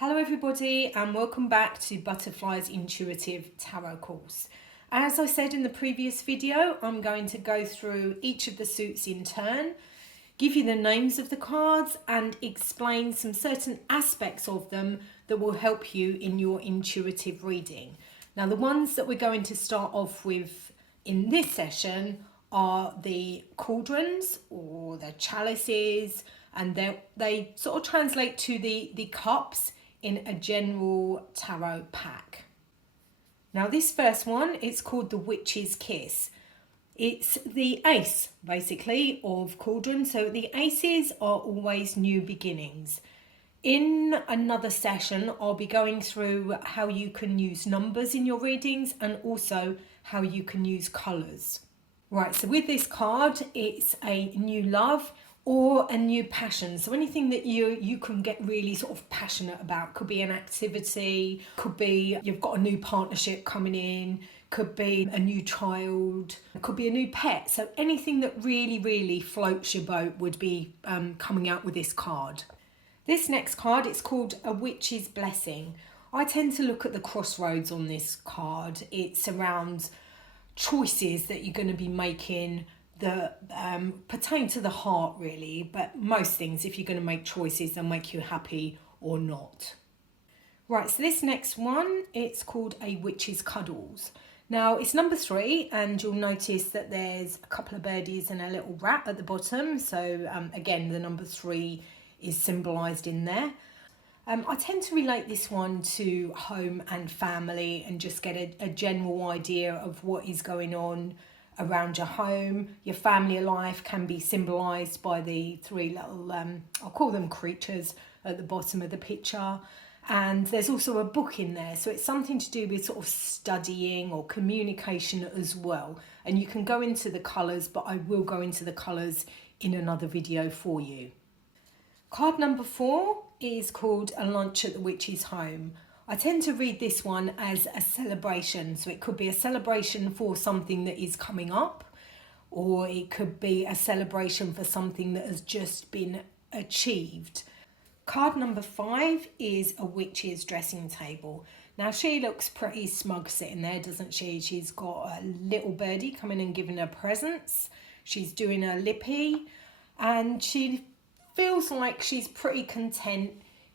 Hello everybody and welcome back to Butterfly's Intuitive Tarot course. As I said in the previous video, I'm going to go through each of the suits in turn, give you the names of the cards and explain some certain aspects of them that will help you in your intuitive reading. Now the ones that we're going to start off with in this session are the Cauldrons or the chalices, and they sort of translate to the cups in a general tarot pack. Now this first one, it's called the Witch's Kiss. It's the ace basically of Cauldron. So the aces are always new beginnings. In another session I'll be going through how you can use numbers in your readings and also how you can use colours. Right, so with this card it's a new love or a new passion. So anything that you can get really sort of passionate about. Could be an activity, could be you've got a new partnership coming in, could be a new child, could be a new pet. So anything that really floats your boat would be coming out with this card. This next card, it's called A Witch's Blessing. I tend to look at the crossroads on this card. It's around choices that you're going to be making that pertain to the heart really, but most things, if you're going to make choices, they'll make you happy or not. Right, so this next one, it's called A Witch's Cuddles. Now it's number 3 and you'll notice that there's a couple of birdies and a little rat at the bottom. So again, the number 3 is symbolised in there. I tend to relate this one to home and family and just get a general idea of what is going on around your home. Your family life can be symbolised by the 3 little, I'll call them creatures at the bottom of the picture. And there's also a book in there. So it's something to do with sort of studying or communication as well. And you can go into the colours, but I will go into the colours in another video for you. Card number 4 is called A Lunch at the Witch's Home. I tend to read this one as a celebration. So it could be a celebration for something that is coming up, or it could be a celebration for something that has just been achieved. Card number 5 is A Witch's Dressing Table. Now she looks pretty smug sitting there, doesn't she? She's got a little birdie coming and giving her presents. She's doing her lippy and she feels like she's pretty content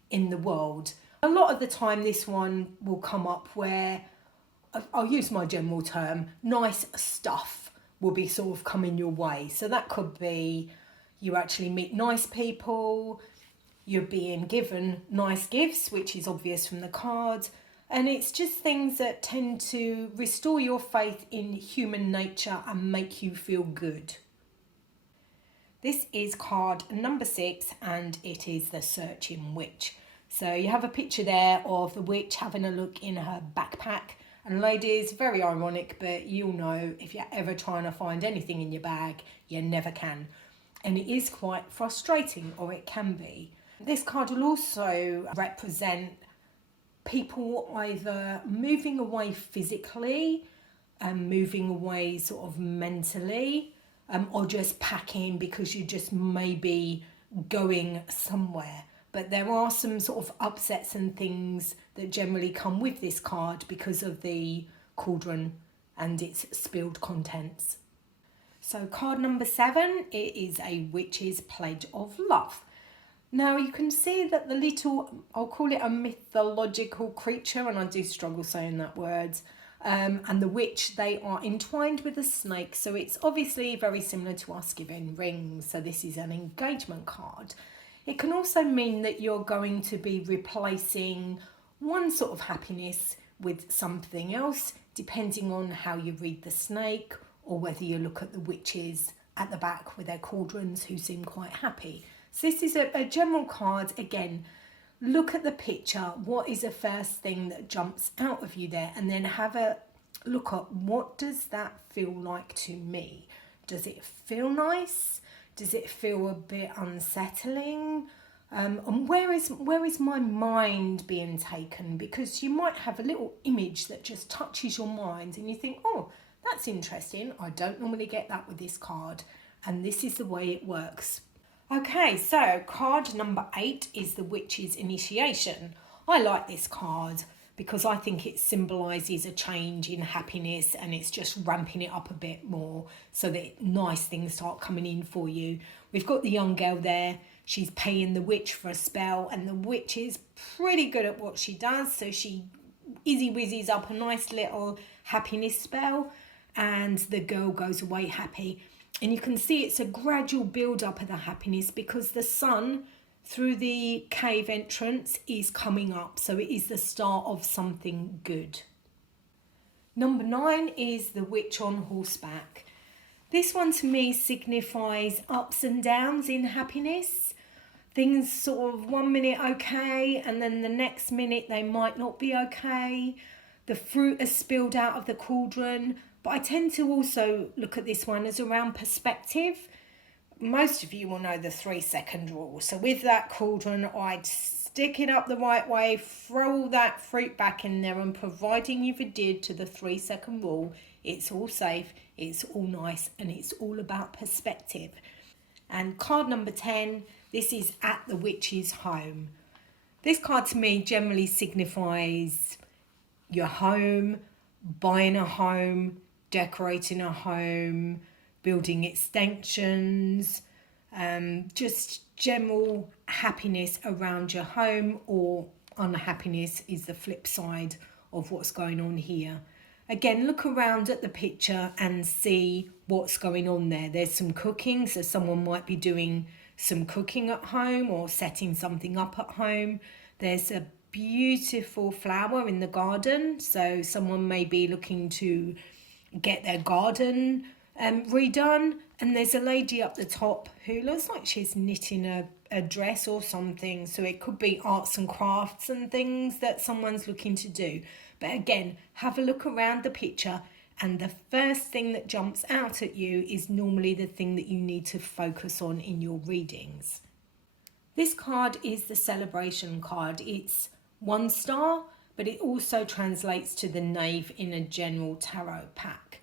in the world. A lot of the time this one will come up where, I'll use my general term, nice stuff will be sort of coming your way. So that could be you actually meet nice people, you're being given nice gifts, which is obvious from the card. And it's just things that tend to restore your faith in human nature and make you feel good. This is card number 6 and it is the Searching Witch. So you have a picture there of the witch having a look in her backpack. And ladies, very ironic, but you'll know if you're ever trying to find anything in your bag, you never can. And it is quite frustrating, or it can be. This card will also represent people either moving away physically and moving away sort of mentally, or just packing because you just may be going somewhere. But there are some sort of upsets and things that generally come with this card because of the cauldron and its spilled contents. So card number 7, it is A Witch's Pledge of Love. Now you can see that the little, I'll call it a mythological creature, and I do struggle saying that word, and the witch, they are entwined with a snake. So it's obviously very similar to us giving rings. So this is an engagement card. It can also mean that you're going to be replacing one sort of happiness with something else, depending on how you read the snake or whether you look at the witches at the back with their cauldrons who seem quite happy. So this is a general card. Again, look at the picture. What is the first thing that jumps out of you there? And then have a look at what does that feel like to me? Does it feel nice? Does it feel a bit unsettling? And where is my mind being taken? Because you might have a little image that just touches your mind and you think, oh, that's interesting. I don't normally get that with this card. And this is the way it works. Okay, so card number 8 is the Witch's Initiation. I like this card because I think it symbolises a change in happiness, and it's just ramping it up a bit more so that nice things start coming in for you. We've got the young girl there. She's paying the witch for a spell, and the witch is pretty good at what she does. So she whizzes up a nice little happiness spell, and the girl goes away happy. And you can see it's a gradual build up of the happiness because the sun through the cave entrance is coming up, so it is the start of something good. Number 9 is the witch on horseback. This one to me signifies ups and downs in happiness. Things sort of 1 minute okay, and then the next minute they might not be okay. The fruit has spilled out of the cauldron, but I tend to also look at this one as around perspective. Most of you will know the 3-second rule. So with that cauldron, I'd stick it up the right way, throw all that fruit back in there, and providing you've adhered to the 3-second rule, it's all safe, it's all nice, and it's all about perspective. And card number 10, this is at the witch's home. This card to me generally signifies your home, buying a home, decorating a home, building extensions, just general happiness around your home, or unhappiness is the flip side of what's going on here. Again, look around at the picture and see what's going on there. There's some cooking, so someone might be doing some cooking at home or setting something up at home. There's a beautiful flower in the garden, so someone may be looking to get their garden redone. And there's a lady up the top who looks like she's knitting a dress or something, so it could be arts and crafts and things that someone's looking to do. But again, have a look around the picture, and the first thing that jumps out at you is normally the thing that you need to focus on in your readings. This card is the celebration card. It's 1 star, but it also translates to the Knave in a general tarot pack.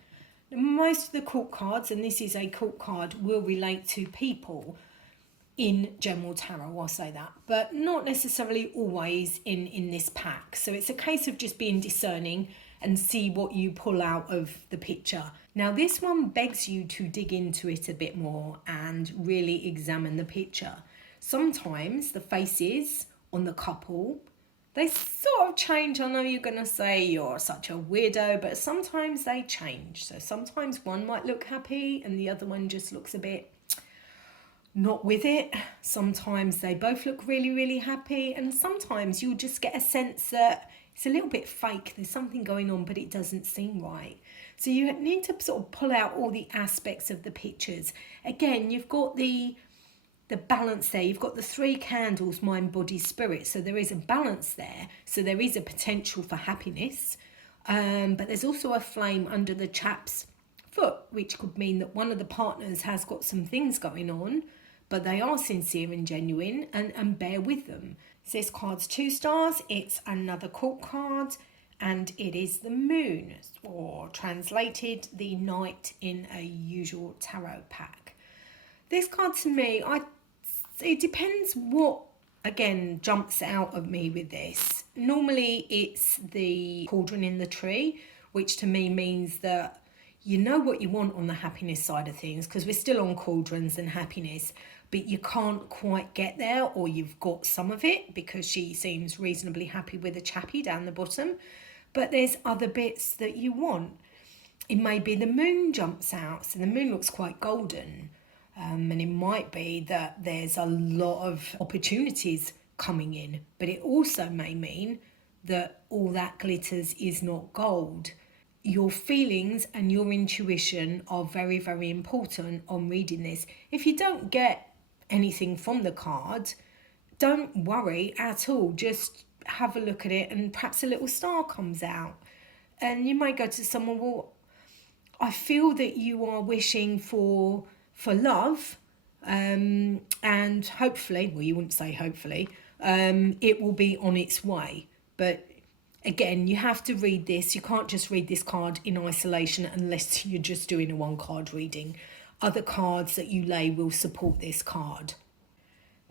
Most of the court cards, and this is a court card, will relate to people in general tarot, I'll say that, but not necessarily always in this pack. So it's a case of just being discerning and see what you pull out of the picture. Now this one begs you to dig into it a bit more and really examine the picture. Sometimes the faces on the couple, they sort of change. I know you're going to say you're such a weirdo, but sometimes they change. So sometimes one might look happy and the other one just looks a bit not with it. Sometimes they both look really, really happy, and sometimes you'll just get a sense that it's a little bit fake. There's something going on, but it doesn't seem right. So you need to sort of pull out all the aspects of the pictures. Again, you've got the balance there. You've got the 3 candles, mind, body, spirit. So there is a balance there. So there is a potential for happiness. But there's also a flame under the chap's foot, which could mean that one of the partners has got some things going on, but they are sincere and genuine, and bear with them. So this card's 2 stars. It's another court card, and it is the moon, or translated, the knight in a usual tarot pack. This card to me, it depends what, again, jumps out of me with this. Normally it's the cauldron in the tree, which to me means that you know what you want on the happiness side of things, because we're still on cauldrons and happiness, but you can't quite get there, or you've got some of it because she seems reasonably happy with the chappy down the bottom, but there's other bits that you want. It may be the moon jumps out, so the moon looks quite golden. And it might be that there's a lot of opportunities coming in, but it also may mean that all that glitters is not gold. Your feelings and your intuition are very, very important on reading this. If you don't get anything from the card, don't worry at all. Just have a look at it, and perhaps a little star comes out. And you might go to someone, well, I feel that you are wishing for love, and hopefully, well, you wouldn't say hopefully, it will be on its way. But again, you have to read this. You can't just read this card in isolation unless you're just doing a 1 card reading. Other cards that you lay will support this card.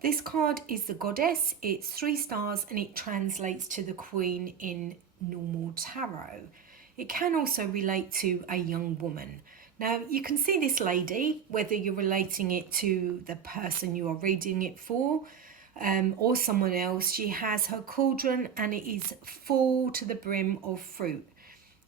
This card is the Goddess. It's 3 stars and it translates to the Queen in normal tarot. It can also relate to a young woman. Now you can see this lady, whether you're relating it to the person you are reading it for or someone else. She has her cauldron and it is full to the brim of fruit.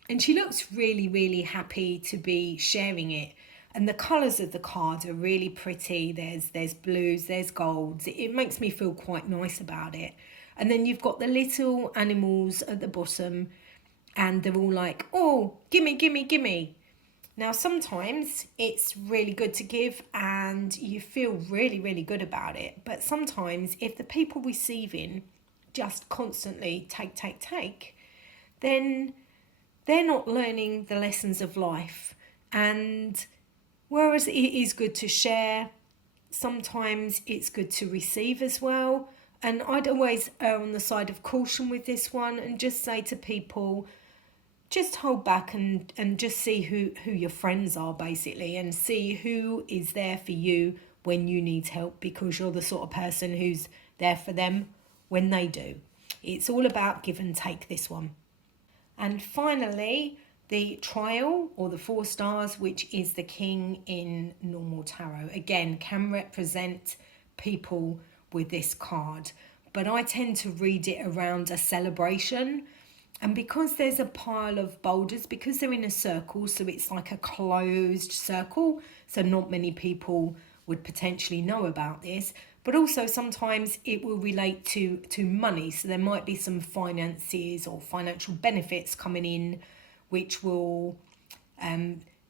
And she looks really, really happy to be sharing it. And the colours of the card are really pretty. There's blues, there's golds. It makes me feel quite nice about it. And then you've got the little animals at the bottom and they're all like, oh, gimme, gimme, gimme. Now, sometimes it's really good to give and you feel really, really good about it. But sometimes if the people receiving just constantly take, then they're not learning the lessons of life. And whereas it is good to share, sometimes it's good to receive as well. And I'd always err on the side of caution with this one and just say to people, just hold back and just see who your friends are, basically, and see who is there for you when you need help, because you're the sort of person who's there for them when they do. It's all about give and take, this one. And finally, the Trial, or the 4 stars, which is the King in normal tarot. Again, can represent people with this card, but I tend to read it around a celebration. And because there's a pile of boulders, because they're in a circle, so it's like a closed circle, so not many people would potentially know about this. But also sometimes it will relate to money. So there might be some finances or financial benefits coming in, which will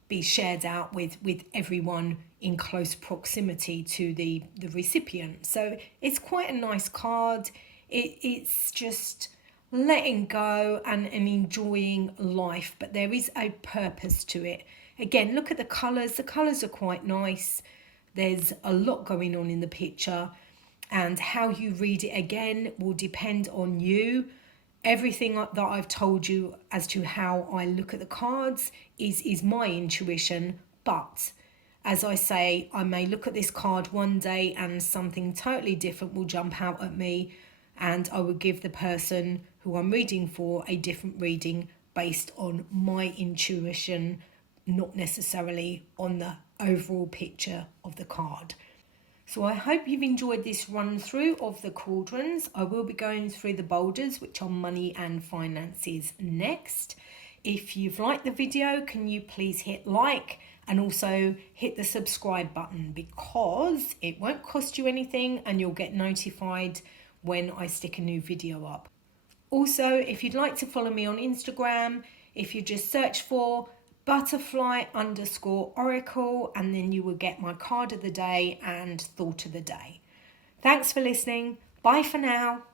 be shared out with everyone in close proximity to the recipient. So it's quite a nice card. It's just letting go and enjoying life, but there is a purpose to it. Again, look at the colours. The colours are quite nice. There's a lot going on in the picture, and how you read it again will depend on you. Everything that I've told you as to how I look at the cards is my intuition, but as I say, I may look at this card one day and something totally different will jump out at me, and I will give the person who I'm reading for a different reading based on my intuition, not necessarily on the overall picture of the card. So I hope you've enjoyed this run through of the Cauldrons. I will be going through the boulders, which are money and finances, next. If you've liked the video, can you please hit like and also hit the subscribe button, because it won't cost you anything and you'll get notified when I stick a new video up. Also, if you'd like to follow me on Instagram, if you just search for butterfly_oracle, and then you will get my card of the day and thought of the day. Thanks for listening. Bye for now.